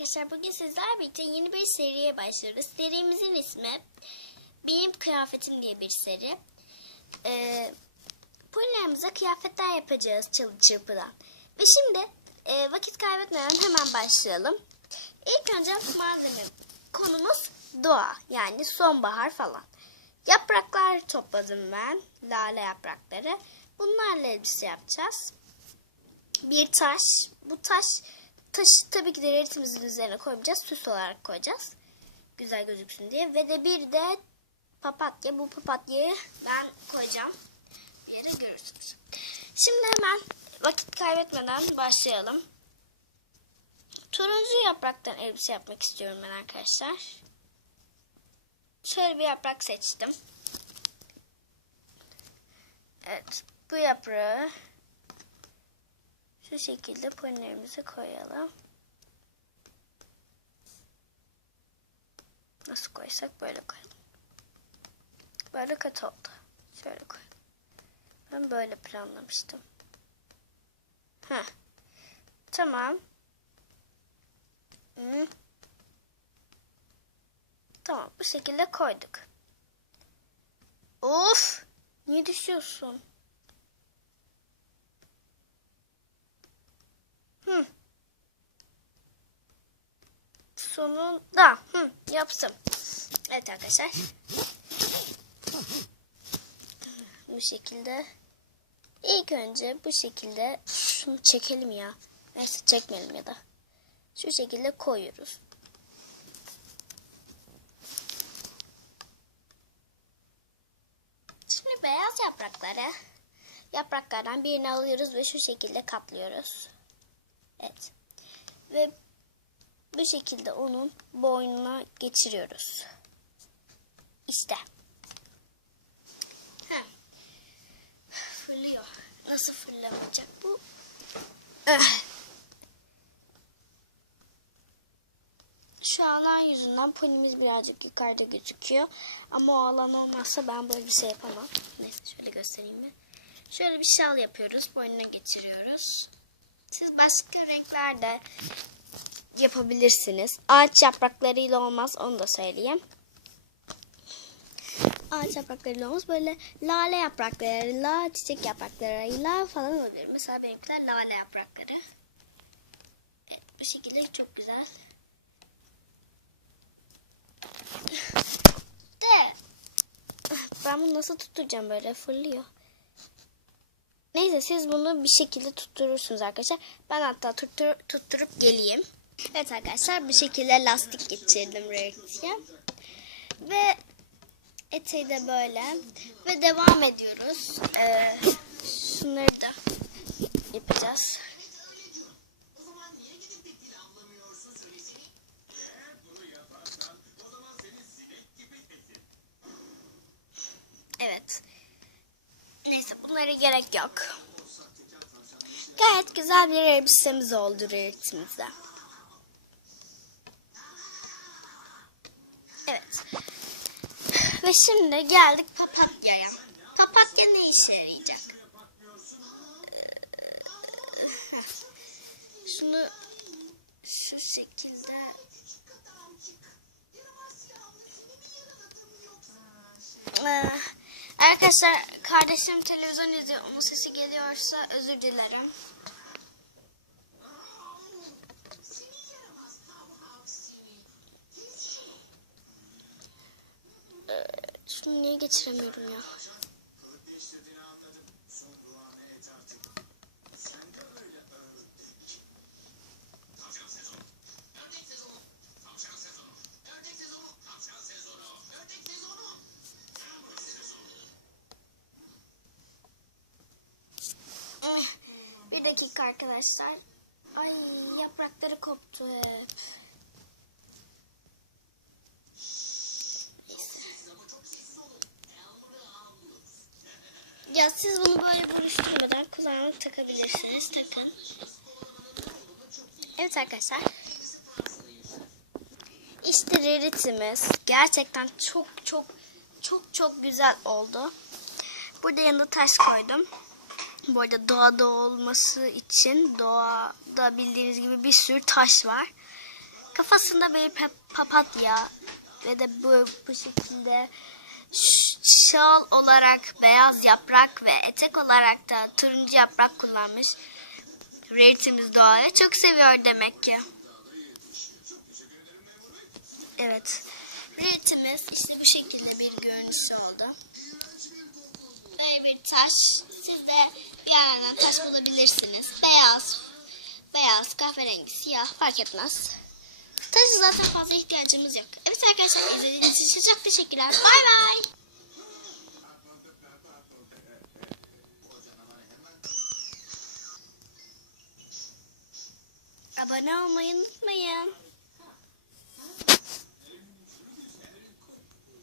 arkadaşlar, bugün sizlerle birlikte yeni bir seriye başlıyoruz. Serimizin ismi Benim Kıyafetim diye bir seri. Ponilerimize kıyafetler yapacağız çalı çırpıdan. Ve şimdi vakit kaybetmeden hemen başlayalım. İlk önce malzeme konumuz doğa, yani sonbahar falan. Yapraklar topladım ben, lale yaprakları. Bunlarla elbise yapacağız. Bir taş, bu taşı tabii ki de eritimizin üzerine koyacağız, süs olarak koyacağız. Güzel gözüksün diye. Ve de bir de papatya, bu papatyayı ben koyacağım. Bir yere görürsünüz. Şimdi hemen vakit kaybetmeden başlayalım. Turuncu yapraktan elbise yapmak istiyorum ben arkadaşlar. Şöyle bir yaprak seçtim. Evet, bu yaprağı şu şekilde ponilerimize koyalım. Nasıl koysak böyle koyalım. Böyle kötü oldu. Şöyle koyalım. Ben böyle planlamıştım. Heh. Tamam. Tamam, bu şekilde koyduk. Of! Niye düşüyorsun? Sonunda yaptım. Evet arkadaşlar. Bu şekilde. İlk önce bu şekilde şunu çekelim ya. Neyse, çekmeyelim ya da. Şu şekilde koyuyoruz. Şimdi beyaz yapraklardan birini alıyoruz ve şu şekilde katlıyoruz. Evet. Ve bu şekilde onun boynuna geçiriyoruz. İşte. Fırlıyor. Nasıl fırlamayacak bu? Şu alan yüzünden ponimiz birazcık yukarıda gözüküyor. Ama o alan olmazsa ben böyle bir şey yapamam. Neyse, şöyle göstereyim mi? Şöyle bir şal yapıyoruz. Boynuna geçiriyoruz. Siz başka renklerde yapabilirsiniz. Ağaç yapraklarıyla olmaz, onu da söyleyeyim. Ağaç yapraklarıyla olmaz. Böyle lale yapraklarıyla, çiçek yapraklarıyla falan olabilir. Mesela benimkiler lale yaprakları. Evet, bu şekilde çok güzel. De ben bunu nasıl tutturacağım, böyle fırlıyor. Neyse, siz bunu bir şekilde tutturursunuz arkadaşlar. Ben hatta tutturup geleyim. Evet arkadaşlar, bu şekilde lastik geçirdim renkliye. Ve eteği de böyle. Ve devam ediyoruz. Şunları da yapacağız. Evet. Neyse, bunlara gerek yok. Gayet güzel bir elbisemiz oldu renkimizde. Evet. Ve şimdi geldik papatyaya. Papatya ne işe yarayacak? Şunu şu şekilde arkadaşlar, kardeşim televizyon izliyor. Onun sesi geliyorsa özür dilerim. Şunu niye geçiremiyorum ya? Bir dakika arkadaşlar. Ay, yaprakları koptu hep. Neyse. Ya siz bunu böyle buruşturmadan kulağına takabilirsiniz. Takın. Evet arkadaşlar. İşte reritimiz gerçekten çok güzel oldu. Burada yanında taş koydum. Bu arada doğada olması için, doğada bildiğiniz gibi bir sürü taş var. Kafasında bir papatya ve de bu şekilde şal olarak beyaz yaprak ve etek olarak da turuncu yaprak kullanmış. Rarity'miz doğayı çok seviyor demek ki. Evet. Rarity'miz işte bu şekilde bir görünüşü oldu. Böyle bir taş. Siz de bir yerden taş bulabilirsiniz. Beyaz, kahverengi, siyah fark etmez. Taşı zaten fazla ihtiyacımız yok. Evet arkadaşlar, izlediğiniz için çok teşekkürler. Bay bay. Abone olmayı unutmayın.